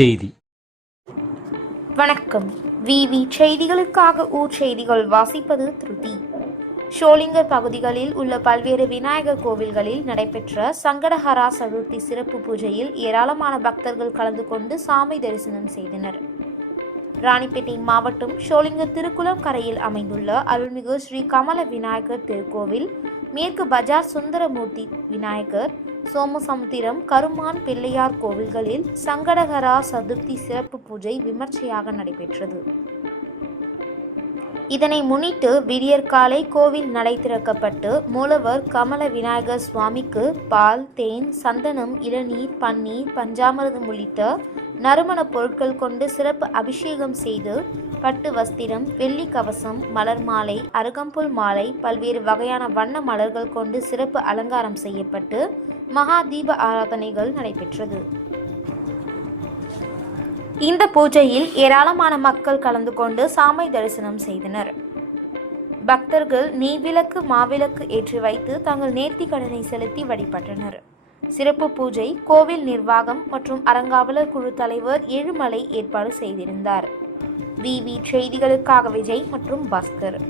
செய்தி. வணக்கம். விவி செய்திகளுக்காக ஊர் செய்திகள் வாசிப்பது திருதி. ஷோலிங்கர் பகுதிகளில் உள்ள பல்வேறு விநாயகர் கோவில்களில் நடைபெற்ற சங்கடஹரா சதுர்த்தி சிறப்பு பூஜையில் ஏராளமான பக்தர்கள் கலந்து கொண்டு சாமி தரிசனம் செய்தனர். ராணிப்பேட்டை மாவட்டம் ஷோலிங்கர் திருக்குளம் கரையில் அமைந்துள்ள அருள்மிகு ஸ்ரீ கமல விநாயகர் திருக்கோவில் மேற்கு பஜார் சுந்தரமூர்த்தி விநாயகர் சோமசமுத்திரம் கருமான் பிள்ளையார் கோவில்களில் சங்கடகரா சதுர்த்தி சிறப்பு பூஜை விமர்சையாக நடைபெற்றது. இதனை முன்னிட்டு விடியற்காலை கோவில் நடை திறக்கப்பட்டு மூலவர் கமல விநாயகர் சுவாமிக்கு பால் தேன் சந்தனம் இளநீர் பன்னீர் பஞ்சாமிரதம் உள்ளிட்ட நறுமணப் பொருட்கள் கொண்டு சிறப்பு அபிஷேகம் செய்து பட்டு வஸ்திரம் வெள்ளி கவசம் மலர் மாலை அருகம்புல் மாலை பல்வேறு வகையான வண்ண மலர்கள் கொண்டு சிறப்பு அலங்காரம் செய்யப்பட்டு மகா தீப ஆராதனைகள் நடைபெற்றது. இந்த பூஜையில் ஏராளமான மக்கள் கலந்து கொண்டு சாமி தரிசனம் செய்தனர். பக்தர்கள் நெய்விளக்கு மாவிளக்கு ஏற்றி வைத்து தங்கள் நேர்த்தி கடனை செலுத்தி வழிபட்டனர். சிறப்பு பூஜை கோவில் நிர்வாகம் மற்றும் அறங்காவலர் குழு தலைவர் ஏழுமலை ஏற்பாடு செய்திருந்தார். விவி செய்திகளுக்காக விஜய் மற்றும் பாஸ்கர்.